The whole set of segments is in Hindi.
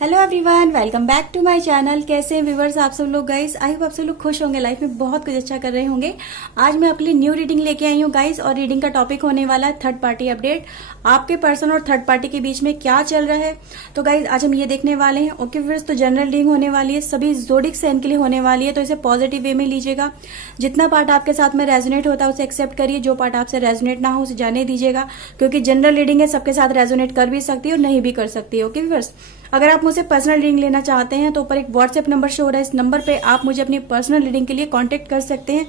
Hello everyone, welcome back to my channel. कैसे हैं व्यूवर्स आप सब लोग गाइस? आई होप आप सब लोग खुश होंगे, लाइफ में बहुत कुछ अच्छा कर रहे होंगे। आज मैं आपके लिए न्यू रीडिंग लेके आई हूँ गाइस, और रीडिंग का टॉपिक होने वाला है थर्ड पार्टी अपडेट। आपके पर्सन और थर्ड पार्टी के बीच में क्या चल रहा है, तो गाइस आज हम ये देखने वाले हैं। ओके व्यूवर्स, तो जनरल रीडिंग होने वाली है, सभी ज़ोडिक साइन के लिए होने वाली है, तो इसे पॉजिटिव वे में लीजिएगा। जितना पार्ट आपके साथ में रेजोनेट होता है उसे एक्सेप्ट करिए, जो पार्ट आपसे रेजोनेट ना हो उसे जाने दीजिएगा, क्योंकि जनरल रीडिंग है, सबके साथ रेजोनेट कर भी सकती है और नहीं भी कर सकती है। ओके व्यूवर्स, अगर आप मुझसे पर्सनल रीडिंग लेना चाहते हैं तो ऊपर एक व्हाट्सएप नंबर शो हो रहा है, इस नंबर पे आप मुझे अपनी पर्सनल रीडिंग के लिए कांटेक्ट कर सकते हैं।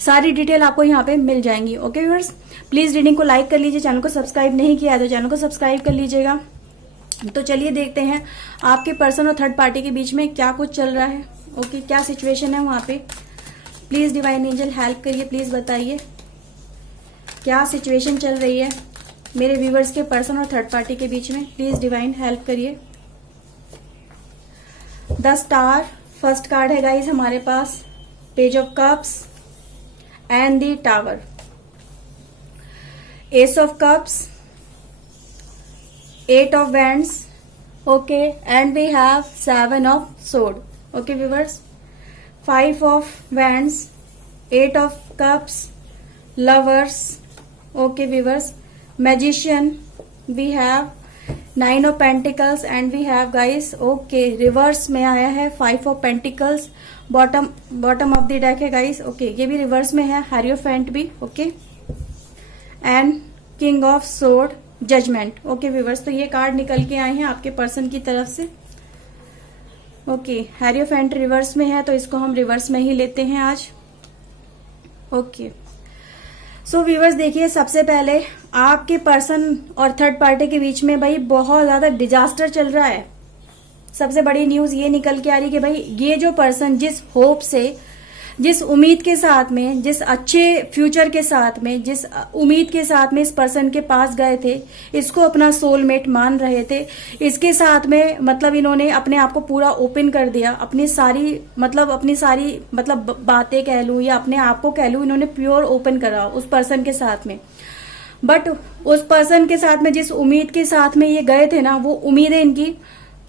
सारी डिटेल आपको यहाँ पे मिल जाएंगी। ओके व्यूअर्स, प्लीज रीडिंग को लाइक कर लीजिए, चैनल को सब्सक्राइब नहीं किया है तो चैनल को सब्सक्राइब कर लीजिएगा। तो चलिए देखते हैं आपके पर्सन और थर्ड पार्टी के बीच में क्या कुछ चल रहा है। ओके, क्या सिचुएशन है वहां पे। प्लीज डिवाइन एंजल हेल्प करिए, प्लीज बताइए क्या सिचुएशन चल रही है मेरे व्यूवर्स के पर्सन और थर्ड पार्टी के बीच में। प्लीज डिवाइन हेल्प करिए। द स्टार फर्स्ट कार्ड है गाइस हमारे पास, page of cups and the tower, ace of cups, eight of wands, okay, and we have seven of sword. Okay viewers, five of wands, eight of cups, lovers, okay viewers, magician, we have nine of pentacles and we have guys, okay, reverse में आया है five of pentacles, bottom of the deck है गाइस। ओके, ये भी रिवर्स में है, हैरियोफेंट भी, okay, and king of sword, judgment. Okay viewers, तो ये कार्ड निकल के आए हैं आपके पर्सन की तरफ से। ओके, हैरियोफेंट रिवर्स में है तो इसको हम रिवर्स में ही लेते हैं आज। ओके, सो व्यूवर्स देखिए, सबसे पहले आपके पर्सन और थर्ड पार्टी के बीच में भाई बहुत ज्यादा डिजास्टर चल रहा है। सबसे बड़ी न्यूज ये निकल के आ रही है कि भाई ये जो पर्सन जिस होप से, जिस उम्मीद के साथ में, जिस अच्छे फ्यूचर के साथ में, जिस उम्मीद के साथ में इस पर्सन के पास गए थे, इसको अपना सोलमेट मान रहे थे, इसके साथ में मतलब इन्होंने अपने आप को पूरा ओपन कर दिया, अपनी सारी बातें कह लूं या अपने आप को कह लूं, इन्होंने प्योर ओपन करा उस पर्सन के साथ में। बट उस पर्सन के साथ में जिस उम्मीद के साथ में ये गए थे ना, वो उम्मीदें इनकी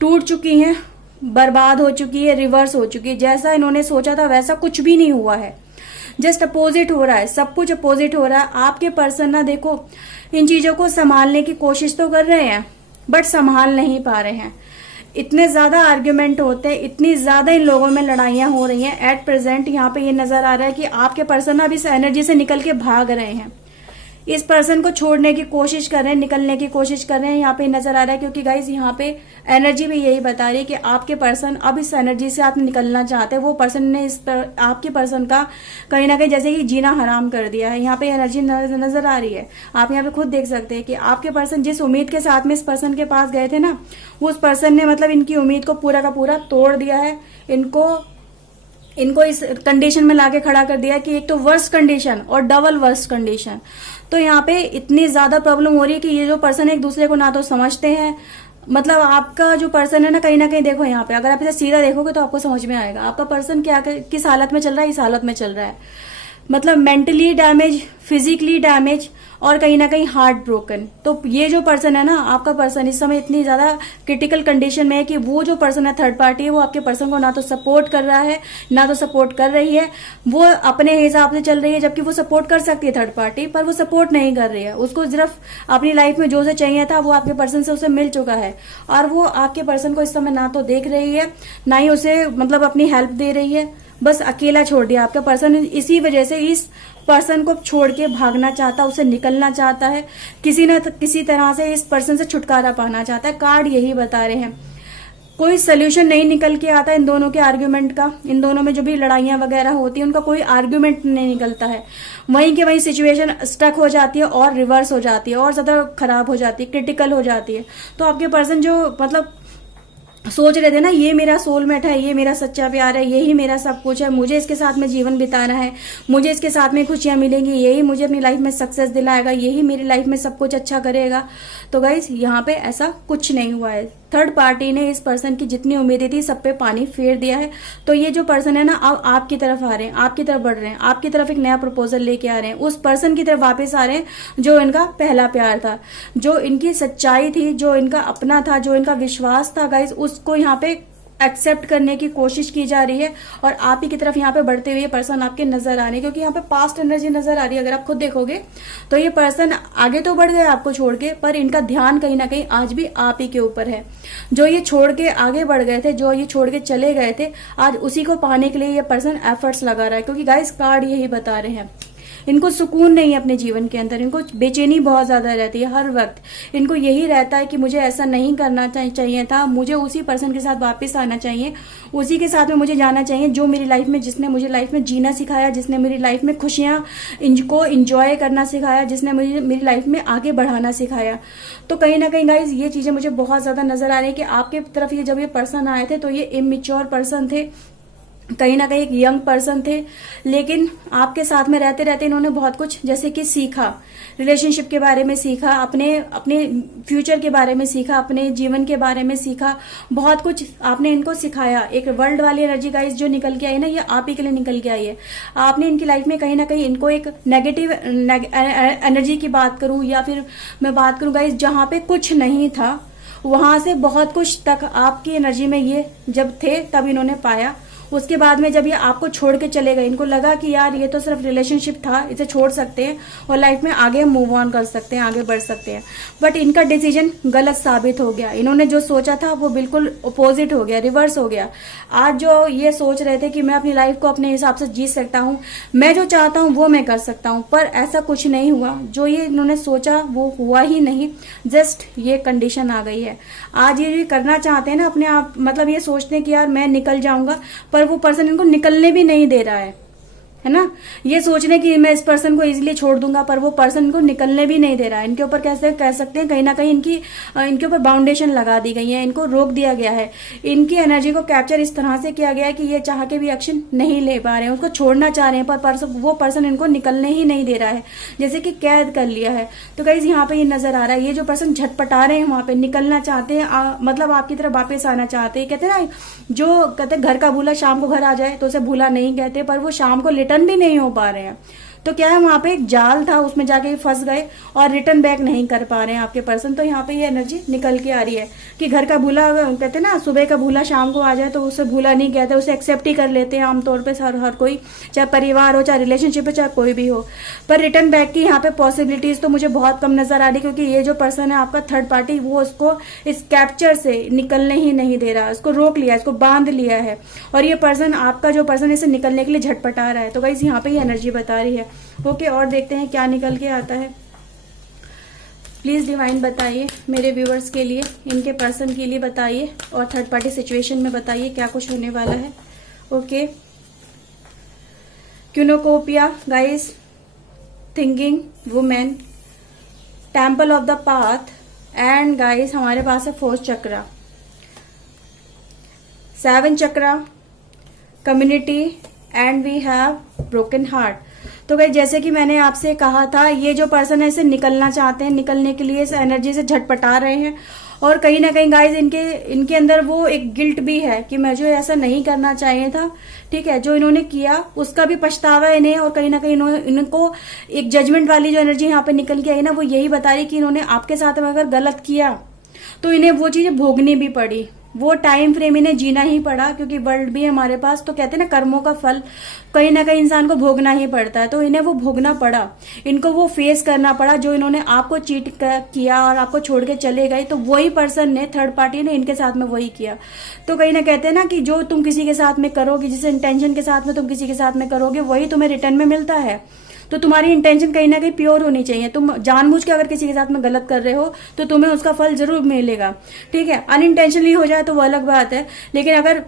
टूट चुकी हैं, बर्बाद हो चुकी है, रिवर्स हो चुकी है। जैसा इन्होंने सोचा था वैसा कुछ भी नहीं हुआ है, जस्ट अपोजिट हो रहा है, सब कुछ अपोजिट हो रहा है। आपके पर्सन ना देखो इन चीजों को संभालने की कोशिश तो कर रहे हैं बट संभाल नहीं पा रहे हैं। इतने ज्यादा आर्ग्यूमेंट होते हैं, इतनी ज्यादा इन लोगों में लड़ाइयां हो रही हैं। एट प्रेजेंट यहाँ पे ये नजर आ रहा है कि आपके पर्सन अब इस एनर्जी से निकल के भाग रहे हैं, इस पर्सन को छोड़ने की कोशिश कर रहे हैं, निकलने की कोशिश कर रहे हैं। यहाँ पे नजर आ रहा है क्योंकि गाइज यहाँ पे एनर्जी भी यही बता रही है कि आपके पर्सन अब इस एनर्जी से आप निकलना चाहते हैं। वो पर्सन ने आपके पर्सन का कहीं ना कहीं जैसे कि जीना हराम कर दिया है। यहाँ पे एनर्जी नजर आ रही है, आप यहाँ पे खुद देख सकते हैं कि आपके पर्सन जिस उम्मीद के साथ में इस पर्सन के पास गए थे ना, वो उस पर्सन ने मतलब इनकी उम्मीद को पूरा का पूरा तोड़ दिया है। इनको इस कंडीशन में लाके खड़ा कर दिया कि एक तो वर्स्ट कंडीशन और डबल वर्स्ट कंडीशन। तो यहाँ पे इतनी ज्यादा प्रॉब्लम हो रही है कि ये जो पर्सन एक दूसरे को ना तो समझते हैं, मतलब आपका जो पर्सन है ना कहीं देखो यहाँ पे अगर आप इसे सीधा देखोगे तो आपको समझ में आएगा आपका पर्सन क्या किस हालत में चल रहा है। इस हालत में चल रहा है मतलब मेंटली डैमेज, फिजिकली डैमेज और कहीं ना कहीं हार्ट ब्रोकन। तो ये जो पर्सन है ना, आपका पर्सन इस समय इतनी ज्यादा क्रिटिकल कंडीशन में है कि वो जो पर्सन है थर्ड पार्टी है, वो आपके पर्सन को ना तो सपोर्ट कर रहा है ना तो सपोर्ट कर रही है। वो अपने हिसाब से चल रही है, जबकि वो सपोर्ट कर सकती है थर्ड पार्टी, पर वो सपोर्ट नहीं कर रही है। उसको सिर्फ अपनी लाइफ में जो से चाहिए था वो आपके पर्सन से उसे मिल चुका है, और वो आपके पर्सन को इस समय ना तो देख रही है ना ही उसे मतलब अपनी हेल्प दे रही है, बस अकेला छोड़ दिया आपका पर्सन। इसी वजह से इस पर्सन को छोड़ के भागना चाहता है, उसे निकलना चाहता है, किसी न किसी तरह से इस पर्सन से छुटकारा पाना चाहता है। कार्ड यही बता रहे हैं, कोई सोल्यूशन नहीं निकल के आता इन दोनों के आर्ग्यूमेंट का। इन दोनों में जो भी लड़ाइयां वगैरह होती है उनका कोई आर्ग्यूमेंट नहीं निकलता है, वहीं के वहीं सिचुएशन स्टक हो जाती है और रिवर्स हो जाती है और ज्यादा खराब हो जाती है, क्रिटिकल हो जाती है। तो आपके पर्सन जो मतलब सोच रहे थे ना, ये मेरा सोलमेट है, ये मेरा सच्चा प्यार है, यही मेरा सब कुछ है, मुझे इसके साथ में जीवन बिताना है, मुझे इसके साथ में खुशियां मिलेंगी, यही मुझे अपनी लाइफ में सक्सेस दिलाएगा, यही मेरी लाइफ में सब कुछ अच्छा करेगा। तो गाइज यहाँ पे ऐसा कुछ नहीं हुआ है। थर्ड पार्टी ने इस पर्सन की जितनी उम्मीदें थी सब पे पानी फेर दिया है। तो ये जो पर्सन है ना, अब आपकी तरफ आ रहे हैं, आपकी तरफ बढ़ रहे हैं, आपकी तरफ एक नया प्रपोजल लेके आ रहे हैं, उस पर्सन की तरफ वापस आ रहे हैं जो इनका पहला प्यार था, जो इनकी सच्चाई थी, जो इनका अपना था, जो इनका विश्वास था गाइस, उसको यहाँ पे एक्सेप्ट करने की कोशिश की जा रही है और आप ही की तरफ यहाँ पे बढ़ते हुए पर्सन आपके नजर आ रहे हैं, क्योंकि यहाँ पे पास्ट एनर्जी नजर आ रही है। अगर आप खुद देखोगे तो ये पर्सन आगे तो बढ़ गए आपको छोड़ के, पर इनका ध्यान कहीं ना कहीं आज भी आप ही के ऊपर है। जो ये छोड़ के आगे बढ़ गए थे, जो ये छोड़ के चले गए थे, आज उसी को पाने के लिए ये पर्सन एफर्ट्स लगा रहा है, क्योंकि गाइस कार्ड यही बता रहे हैं इनको सुकून नहीं है अपने जीवन के अंदर, इनको बेचैनी बहुत ज्यादा रहती है हर वक्त। इनको यही रहता है कि मुझे ऐसा नहीं करना चाहिए था, मुझे उसी पर्सन के साथ वापस आना चाहिए, उसी के साथ में मुझे जाना चाहिए जो मेरी लाइफ में, जिसने मुझे लाइफ में जीना सिखाया, जिसने मेरी लाइफ में खुशियां इनको इंजॉय करना सिखाया, जिसने मुझे मेरी लाइफ में आगे बढ़ाना सिखाया। तो कहीं ना कहीं गाइज ये चीजें मुझे बहुत ज्यादा नजर आ रही है कि आपके तरफ ये जब ये पर्सन आए थे तो ये इमेच्योर पर्सन थे, कहीं ना कहीं एक यंग पर्सन थे, लेकिन आपके साथ में रहते रहते इन्होंने बहुत कुछ जैसे कि सीखा, रिलेशनशिप के बारे में सीखा, अपने फ्यूचर के बारे में सीखा, अपने जीवन के बारे में सीखा, बहुत कुछ आपने इनको सिखाया। एक वर्ल्ड वाली एनर्जी गाइस जो निकल के आई ना, ये आप ही के लिए निकल के आई है। आपने इनकी लाइफ में कहीं ना कहीं इनको एक नेगेटिव एनर्जी की बात करूं या फिर मैं बात करूं गाइस जहां पे कुछ नहीं था, वहां से बहुत कुछ तक आपकी एनर्जी में ये जब थे तब इन्होंने पाया। उसके बाद में जब ये आपको छोड़ के चले गए, इनको लगा कि यार ये तो सिर्फ रिलेशनशिप था, इसे छोड़ सकते हैं और लाइफ में आगे मूव ऑन कर सकते हैं, आगे बढ़ सकते हैं। बट इनका डिसीजन गलत साबित हो गया। इन्होंने जो सोचा था वो बिल्कुल अपोजिट हो गया, रिवर्स हो गया। आज जो ये सोच रहे थे कि मैं अपनी लाइफ को अपने हिसाब से जी सकता हूँ, मैं जो चाहता हूँ वो मैं कर सकता हूँ, पर ऐसा कुछ नहीं हुआ। जो ये इन्होंने सोचा वो हुआ ही नहीं, जस्ट ये कंडीशन आ गई है। आज ये करना चाहते हैं ना अपने आप, मतलब ये सोचते हैं कि यार मैं निकल जाऊंगा, पर वो पर्सन इनको निकलने भी नहीं दे रहा है ना। ये सोच रहे कि मैं इस पर्सन को इजीली छोड़ दूंगा, पर वो पर्सन इनको निकलने भी नहीं दे रहा है। इनके ऊपर कैसे कह सकते हैं, कहीं ना कहीं इनके ऊपर बाउंडेशन लगा दी गई है, इनको रोक दिया गया है। इनकी एनर्जी को कैप्चर इस तरह से किया गया है कि ये चाह के भी एक्शन नहीं ले पा रहे हैं, उसको छोड़ना चाह रहे हैं, पर वो पर्सन इनको निकलने ही नहीं दे रहा है, जैसे कि कैद कर लिया है। तो गाइस यहाँ पे ये नजर आ रहा है, ये जो पर्सन झटपटा रहे हैं वहां पे, निकलना चाहते हैं, मतलब आपकी तरफ वापस आना चाहते हैं। कहते हैं ना, जो कहते घर का भूला शाम को घर आ जाए तो उसे भूला नहीं कहते, पर वो शाम को रिटर्न भी नहीं हो पा रहे हैं। तो क्या है, वहां पे एक जाल था, उसमें जाके फंस गए और रिटर्न बैक नहीं कर पा रहे हैं आपके पर्सन। तो यहाँ पे ये एनर्जी निकल के आ रही है कि घर का भूला, कहते हैं ना सुबह का भूला शाम को आ जाए तो उसे भूला नहीं कहते, उसे एक्सेप्ट ही कर लेते हैं आमतौर पे हर कोई, चाहे परिवार हो, चाहे रिलेशनशिप हो, चाहे कोई भी हो। पर रिटर्न बैक की यहाँ पे पॉसिबिलिटीज तो मुझे बहुत कम नजर आ रही, क्योंकि ये जो पर्सन है आपका थर्ड पार्टी, वो उसको इस कैप्चर से निकलने ही नहीं दे रहा, इसको रोक लिया, इसको बांध लिया है। और ये पर्सन, आपका जो पर्सन, इसे निकलने के लिए झटपटा रहा है। तो गाइस यहाँ पे ये एनर्जी बता रही है। ओके, और देखते हैं क्या निकल के आता है। प्लीज डिवाइन बताइए मेरे व्यूअर्स के लिए, इनके पर्सन के लिए बताइए, और थर्ड पार्टी सिचुएशन में बताइए क्या कुछ होने वाला है। Okay, cornucopia guys, thinking women, temple of the path, and guys हमारे पास है fourth chakra, 7 chakra, community, and we have broken heart. तो भाई जैसे कि मैंने आपसे कहा था, ये जो पर्सन है इसे निकलना चाहते हैं, निकलने के लिए इस एनर्जी से झटपटा रहे हैं, और कहीं ना कहीं गाइस इनके अंदर वो एक गिल्ट भी है कि मुझे ऐसा नहीं करना चाहिए था। ठीक है, जो इन्होंने किया उसका भी पछतावा है इन्हें, और कहीं ना कहीं इनको एक जजमेंट वाली जो एनर्जी यहाँ पे निकल के आई ना, वो यही बता रही कि इन्होंने आपके साथ में अगर गलत किया तो इन्हें वो चीजें भोगनी भी पड़ी, वो टाइम फ्रेम इन्हें जीना ही पड़ा, क्योंकि वर्ल्ड भी हमारे पास, तो कहते हैं ना कर्मों का फल कहीं ना कहीं इंसान को भोगना ही पड़ता है। तो इन्हें वो भोगना पड़ा, इनको वो फेस करना पड़ा। जो इन्होंने आपको चीट किया और आपको छोड़ के चले गए, तो वही पर्सन ने, थर्ड पार्टी ने इनके साथ में वही किया। तो कहीं ना कहते हैं ना कि जो तुम किसी के साथ में करोगे, जिस इंटेंशन के साथ में तुम किसी के साथ में करोगे, वही तुम्हें रिटर्न में मिलता है। तो तुम्हारी इंटेंशन कहीं ना कहीं प्योर होनी चाहिए। तुम जानबूझ के अगर किसी के साथ में गलत कर रहे हो तो तुम्हें उसका फल जरूर मिलेगा। ठीक है, अनइंटेंशनली हो जाए तो वो अलग बात है, लेकिन अगर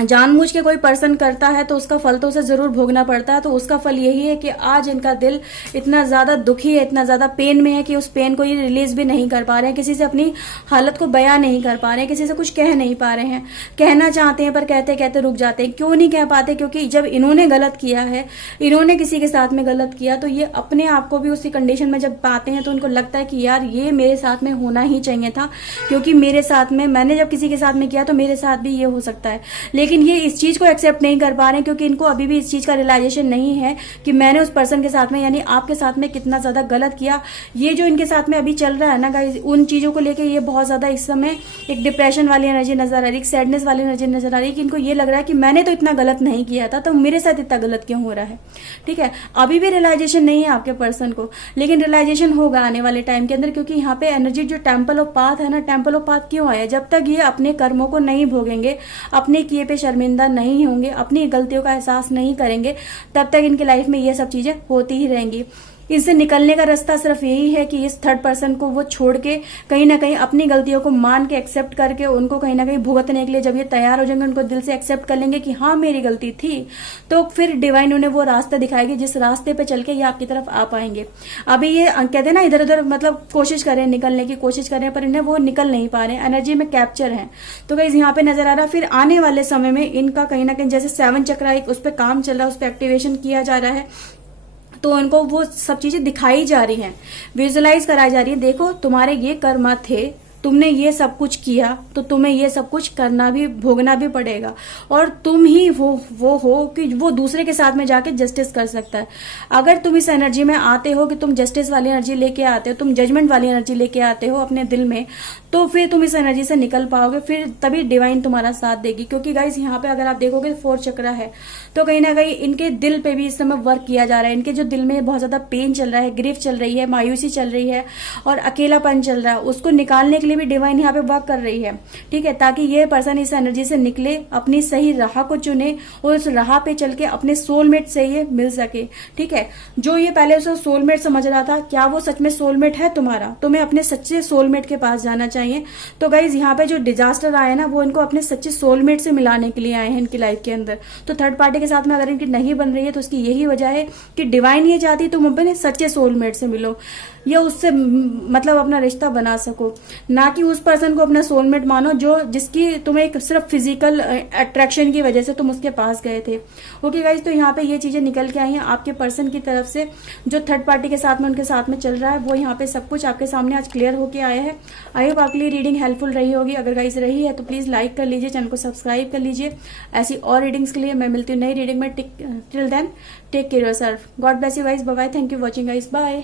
जानबूझ के कोई पर्सन करता है तो उसका फल तो उसे जरूर भोगना पड़ता है। तो उसका फल यही है कि आज इनका दिल इतना ज्यादा दुखी है, इतना ज्यादा पेन में है कि उस पेन को ये रिलीज भी नहीं कर पा रहे हैं, किसी से अपनी हालत को बयां नहीं कर पा रहे हैं, किसी से कुछ कह नहीं पा रहे हैं। कहना चाहते हैं पर कहते कहते रुक जाते हैं। क्यों नहीं कह पाते? क्योंकि जब इन्होंने गलत किया है, इन्होंने किसी के साथ में गलत किया, तो ये अपने आप को भी उसी कंडीशन में जब पाते हैं तो उनको लगता है कि यार ये मेरे साथ में होना ही चाहिए था, क्योंकि मेरे साथ में, मैंने जब किसी के साथ में किया तो मेरे साथ भी ये हो सकता है। लेकिन ये इस चीज को एक्सेप्ट नहीं कर पा रहे हैं, क्योंकि इनको अभी भी इस चीज का रियलाइजेशन नहीं है कि मैंने उस पर्सन के साथ में, यानी आपके साथ में, कितना ज्यादा गलत किया। ये जो इनके साथ में अभी चल रहा है ना गाइस, उन चीजों को लेके ये बहुत ज्यादा इस समय एक डिप्रेशन वाली एनर्जी नजर आ रही है, सैडनेस वाली एनर्जी नजर आ रही है कि इनको ये लग रहा है कि मैंने तो इतना गलत नहीं किया था, तो मेरे साथ इतना गलत क्यों हो रहा है। ठीक है, अभी भी रियलाइजेशन नहीं है आपके पर्सन को, लेकिन रियलाइजेशन होगा आने वाले टाइम के अंदर, क्योंकि यहाँ पे एनर्जी जो टेम्पल ऑफ पाथ है ना, टेम्पल ऑफ पाथ क्यों आया? जब तक ये अपने कर्मों को नहीं भोगेंगे, अपने किए पे शर्मिंदा नहीं होंगे, अपनी गलतियों का एहसास नहीं करेंगे, तब तक इनकी लाइफ में ये सब चीजें होती ही रहेंगी। इससे निकलने का रास्ता सिर्फ यही है कि इस थर्ड पर्सन को वो छोड़ के कहीं ना कहीं अपनी गलतियों को मान के एक्सेप्ट करके उनको कहीं ना कहीं भुगतने के लिए जब ये तैयार हो जाएंगे, उनको दिल से एक्सेप्ट कर लेंगे कि हाँ मेरी गलती थी, तो फिर डिवाइन उन्हें वो रास्ता दिखाएगी जिस रास्ते पे चल के ये आपकी तरफ आ पाएंगे। अभी ये कहते हैं ना, इधर उधर मतलब कोशिश करें, निकलने की कोशिश करें, पर इन्हें वो निकल नहीं पा रहे, एनर्जी में कैप्चर है। तो गाइस यहाँ पे नजर आ रहा है फिर आने वाले समय में इनका कहीं ना कहीं जैसे 7 चक्र एक उस पर काम चल रहा है, उस पर एक्टिवेशन किया जा रहा है, तो उनको वो सब चीजें दिखाई जा रही हैं, विजुअलाइज कराई जा रही है। देखो तुम्हारे ये कर्म थे, तुमने ये सब कुछ किया, तो तुम्हें ये सब कुछ करना भी, भोगना भी पड़ेगा, और तुम ही वो हो कि वो दूसरे के साथ में जाके जस्टिस कर सकता है। अगर तुम इस एनर्जी में आते हो कि तुम जस्टिस वाली एनर्जी लेके आते हो, तुम जजमेंट वाली एनर्जी लेके आते हो अपने दिल में, तो फिर तुम इस एनर्जी से निकल पाओगे, फिर तभी डिवाइन तुम्हारा साथ देगी। क्योंकि गाइस यहाँ पे अगर आप देखोगे 4 चक्र है, तो कहीं ना कहीं इनके दिल पे भी इस समय वर्क किया जा रहा है। इनके जो दिल में बहुत ज्यादा पेन चल रहा है, ग्रीफ चल रही है, मायूसी चल रही है और अकेलापन चल रहा है, उसको निकालने के लिए भी डिवाइन यहाँ पे वर्क कर रही है। ठीक है, ताकि ये पर्सन इस एनर्जी से निकले, अपनी सही राह को चुने और उस राह पे चल के अपने सोलमेट से ये मिल सके। ठीक है, जो ये पहले उसे सोलमेट समझ रहा था, क्या वो सच में सोलमेट है तुम्हारा? तुम्हें अपने सच्चे सोलमेट के पास जाना चाहिए। तो गाइज यहाँ पे जो डिजास्टर आए ना, वो इनको अपने सच्चे सोलमेट से मिलाने के लिए आए हैं इनकी लाइफ के अंदर। तो थर्ड पार्टी के साथ में अगर इनकी नहीं बन रही है तो उसकी यही वजह है कि डिवाइन ये चाहती तुम अपने सच्चे सोलमेट से मिलो, या उससे मतलब अपना रिश्ता बना सको, ना कि उस पर्सन को अपना सोलमेट मानो जो जिसकी तुम्हें एक सिर्फ फिजिकल अट्रैक्शन की वजह से तुम उसके पास गए थे। ओके गाइज, तो यहाँ पे ये चीजें निकल के आई हैं आपके पर्सन की तरफ से, जो थर्ड पार्टी के साथ में उनके साथ में चल रहा है, वो यहाँ पे सब कुछ आपके सामने आज क्लियर होके आया है। आई होप आपके लिए रीडिंग हेल्पफुल रही होगी। अगर गाइज रही है तो प्लीज लाइक कर लीजिए, चैनल को सब्सक्राइब कर लीजिए। ऐसी और रीडिंग्स के लिए मैं मिलती हूँ नई रीडिंग में। Till then take care yourself, God bless you guys, bye bye, thank you watching guys, bye.